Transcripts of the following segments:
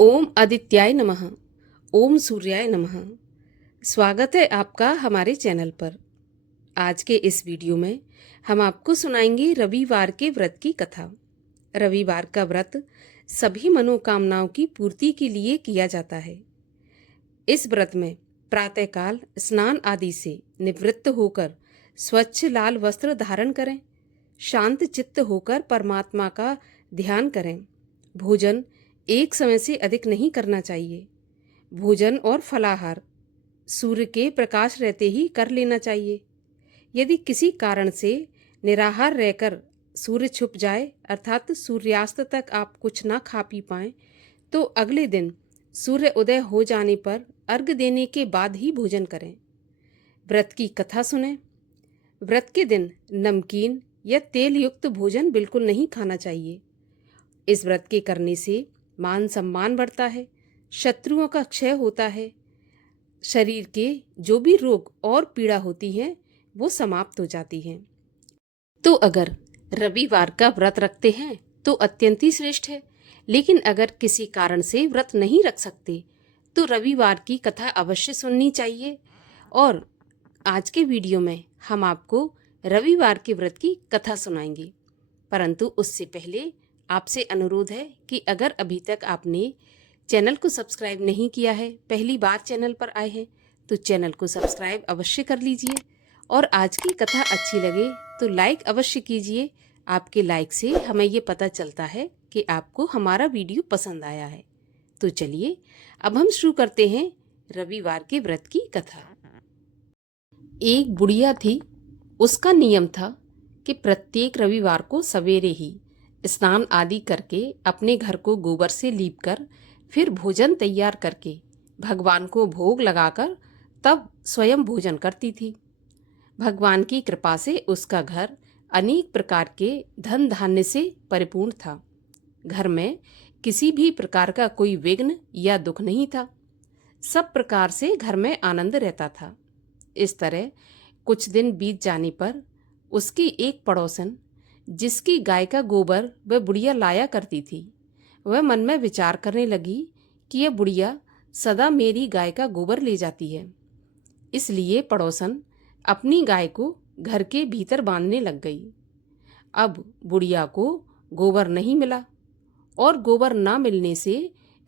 ओम आदित्याय नमः। ओम सूर्याय नमः। स्वागत है आपका हमारे चैनल पर। आज के इस वीडियो में हम आपको सुनाएंगे रविवार के व्रत की कथा। रविवार का व्रत सभी मनोकामनाओं की पूर्ति के लिए किया जाता है। इस व्रत में प्रातःकाल स्नान आदि से निवृत्त होकर स्वच्छ लाल वस्त्र धारण करें, शांत चित्त होकर परमात्मा का ध्यान करें। भोजन एक समय से अधिक नहीं करना चाहिए। भोजन और फलाहार सूर्य के प्रकाश रहते ही कर लेना चाहिए। यदि किसी कारण से निराहार रहकर सूर्य छुप जाए अर्थात सूर्यास्त तक आप कुछ ना खा पी पाएं, तो अगले दिन सूर्य उदय हो जाने पर अर्घ्य देने के बाद ही भोजन करें। व्रत की कथा सुनें। व्रत के दिन नमकीन या तेल युक्त भोजन बिल्कुल नहीं खाना चाहिए। इस व्रत के करने से मान सम्मान बढ़ता है, शत्रुओं का क्षय होता है, शरीर के जो भी रोग और पीड़ा होती हैं वो समाप्त हो जाती हैं। तो अगर रविवार का व्रत रखते हैं तो अत्यंत ही श्रेष्ठ है, लेकिन अगर किसी कारण से व्रत नहीं रख सकते तो रविवार की कथा अवश्य सुननी चाहिए। और आज के वीडियो में हम आपको रविवार के व्रत की कथा सुनाएंगे, परंतु उससे पहले आपसे अनुरोध है कि अगर अभी तक आपने चैनल को सब्सक्राइब नहीं किया है, पहली बार चैनल पर आए हैं, तो चैनल को सब्सक्राइब अवश्य कर लीजिए। और आज की कथा अच्छी लगे तो लाइक अवश्य कीजिए। आपके लाइक से हमें ये पता चलता है कि आपको हमारा वीडियो पसंद आया है। तो चलिए अब हम शुरू करते हैं रविवार के व्रत की कथा। एक बुढ़िया थी। उसका नियम था कि प्रत्येक रविवार को सवेरे ही स्नान आदि करके अपने घर को गोबर से लीपकर फिर भोजन तैयार करके भगवान को भोग लगाकर तब स्वयं भोजन करती थी। भगवान की कृपा से उसका घर अनेक प्रकार के धन धान्य से परिपूर्ण था। घर में किसी भी प्रकार का कोई विघ्न या दुख नहीं था। सब प्रकार से घर में आनंद रहता था। इस तरह कुछ दिन बीत जाने पर उसकी एक पड़ोसन, जिसकी गाय का गोबर वह बुढ़िया लाया करती थी, वह मन में विचार करने लगी कि यह बुढ़िया सदा मेरी गाय का गोबर ले जाती है। इसलिए पड़ोसन अपनी गाय को घर के भीतर बांधने लग गई। अब बुढ़िया को गोबर नहीं मिला और गोबर ना मिलने से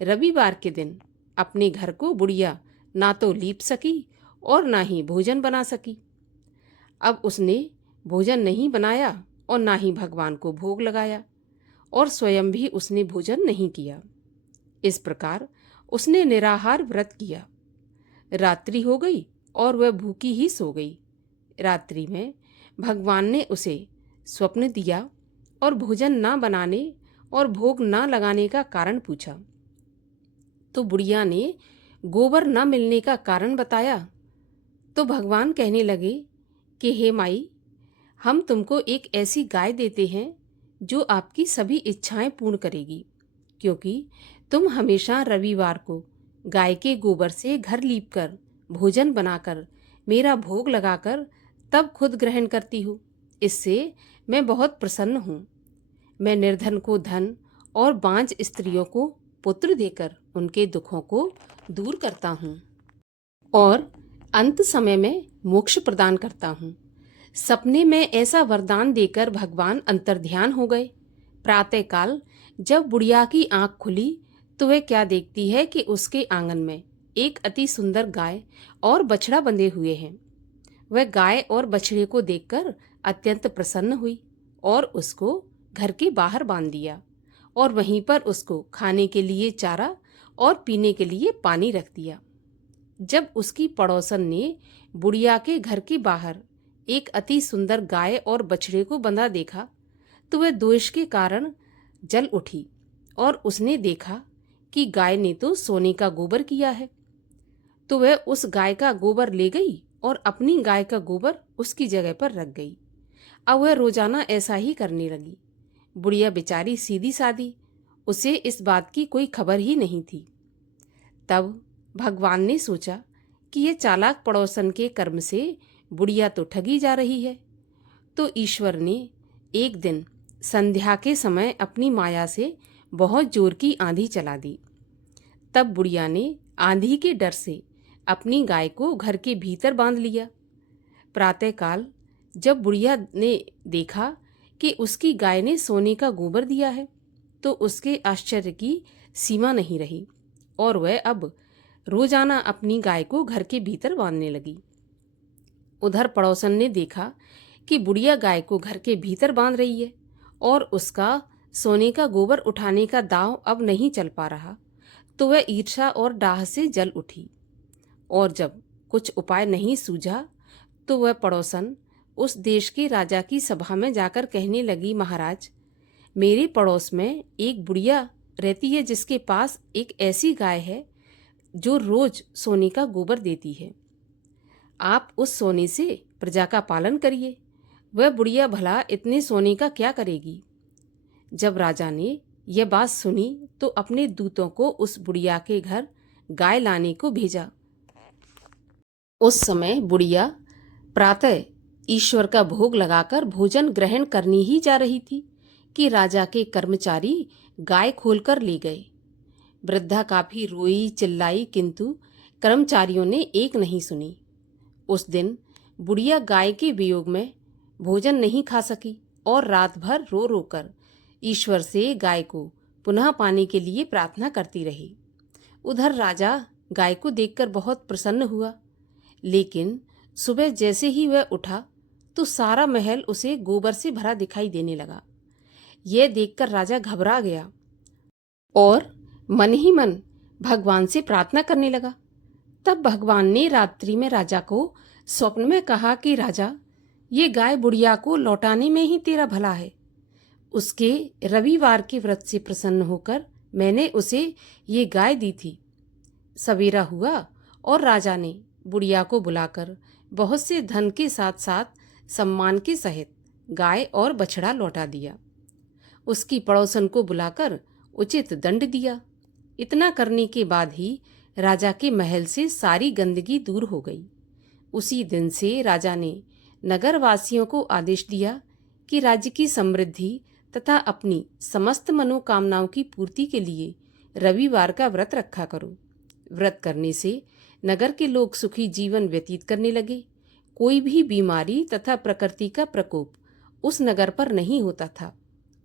रविवार के दिन अपने घर को बुढ़िया ना तो लीप सकी और ना ही भोजन बना सकी। अब उसने भोजन नहीं बनाया और ना ही भगवान को भोग लगाया और स्वयं भी उसने भोजन नहीं किया। इस प्रकार उसने निराहार व्रत किया। रात्रि हो गई और वह भूखी ही सो गई। रात्रि में भगवान ने उसे स्वप्न दिया और भोजन ना बनाने और भोग ना लगाने का कारण पूछा। तो बुढ़िया ने गोबर ना मिलने का कारण बताया। तो भगवान कहने लगे कि हे माई, हम तुमको एक ऐसी गाय देते हैं जो आपकी सभी इच्छाएं पूर्ण करेगी, क्योंकि तुम हमेशा रविवार को गाय के गोबर से घर लीपकर भोजन बनाकर मेरा भोग लगाकर तब खुद ग्रहण करती हो। इससे मैं बहुत प्रसन्न हूँ। मैं निर्धन को धन और बांझ स्त्रियों को पुत्र देकर उनके दुखों को दूर करता हूँ और अंत समय में मोक्ष प्रदान करता हूँ। सपने में ऐसा वरदान देकर भगवान अंतर्ध्यान हो गए। प्रातःकाल जब बुढ़िया की आंख खुली तो वह क्या देखती है कि उसके आंगन में एक अति सुंदर गाय और बछड़ा बंधे हुए हैं। वह गाय और बछड़े को देखकर अत्यंत प्रसन्न हुई और उसको घर के बाहर बांध दिया और वहीं पर उसको खाने के लिए चारा और पीने के लिए पानी रख दिया। जब उसकी पड़ोसन ने बुढ़िया के घर के बाहर एक अति सुंदर गाय और बछड़े को बंधा देखा तो वह द्वेष के कारण जल उठी और उसने देखा कि गाय ने तो सोने का गोबर किया है। तो वह उस गाय का गोबर ले गई और अपनी गाय का गोबर उसकी जगह पर रख गई। अब वह रोजाना ऐसा ही करने लगी। बुढ़िया बेचारी सीधी सादी, उसे इस बात की कोई खबर ही नहीं थी। तब भगवान ने सोचा कि यह चालाक पड़ोसन के कर्म से बुढ़िया तो ठगी जा रही है। तो ईश्वर ने एक दिन संध्या के समय अपनी माया से बहुत जोर की आंधी चला दी। तब बुढ़िया ने आंधी के डर से अपनी गाय को घर के भीतर बांध लिया। प्रातःकाल जब बुढ़िया ने देखा कि उसकी गाय ने सोने का गोबर दिया है, तो उसके आश्चर्य की सीमा नहीं रही और वह अब रोजाना अपनी गाय को घर के भीतर बांधने लगी। उधर पड़ोसन ने देखा कि बुढ़िया गाय को घर के भीतर बांध रही है और उसका सोने का गोबर उठाने का दांव अब नहीं चल पा रहा, तो वह ईर्ष्या और डाह से जल उठी। और जब कुछ उपाय नहीं सूझा तो वह पड़ोसन उस देश के राजा की सभा में जाकर कहने लगी, महाराज, मेरे पड़ोस में एक बुढ़िया रहती है जिसके पास एक ऐसी गाय है जो रोज सोने का गोबर देती है। आप उस सोने से प्रजा का पालन करिए। वह बुढ़िया भला इतने सोने का क्या करेगी। जब राजा ने यह बात सुनी तो अपने दूतों को उस बुढ़िया के घर गाय लाने को भेजा। उस समय बुढ़िया प्रातः ईश्वर का भोग लगाकर भोजन ग्रहण करनी ही जा रही थी कि राजा के कर्मचारी गाय खोलकर ले गए। वृद्धा काफी रोई चिल्लाई, किंतु कर्मचारियों ने एक नहीं सुनी। उस दिन बुढ़िया गाय के वियोग में भोजन नहीं खा सकी और रात भर रो रो कर ईश्वर से गाय को पुनः पाने के लिए प्रार्थना करती रही। उधर राजा गाय को देखकर बहुत प्रसन्न हुआ, लेकिन सुबह जैसे ही वह उठा तो सारा महल उसे गोबर से भरा दिखाई देने लगा। यह देखकर राजा घबरा गया और मन ही मन भगवान से प्रार्थना करने लगा। तब भगवान ने रात्रि में राजा को स्वप्न में कहा कि राजा, ये गाय बुढ़िया को लौटाने में ही तेरा भला है। उसके रविवार के व्रत से प्रसन्न होकर मैंने उसे ये गाय दी थी। सवेरा हुआ और राजा ने बुढ़िया को बुलाकर बहुत से धन के साथ साथ सम्मान के सहित गाय और बछड़ा लौटा दिया। उसकी पड़ोसन को बुलाकर उचित दंड दिया। इतना करने के बाद ही राजा के महल से सारी गंदगी दूर हो गई। उसी दिन से राजा ने नगरवासियों को आदेश दिया कि राज्य की समृद्धि तथा अपनी समस्त मनोकामनाओं की पूर्ति के लिए रविवार का व्रत रखा करो। व्रत करने से नगर के लोग सुखी जीवन व्यतीत करने लगे। कोई भी बीमारी तथा प्रकृति का प्रकोप उस नगर पर नहीं होता था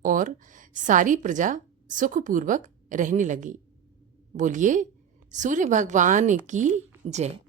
और सारी प्रजा सुखपूर्वक रहने लगी। बोलिए सूर्य भगवान की जय।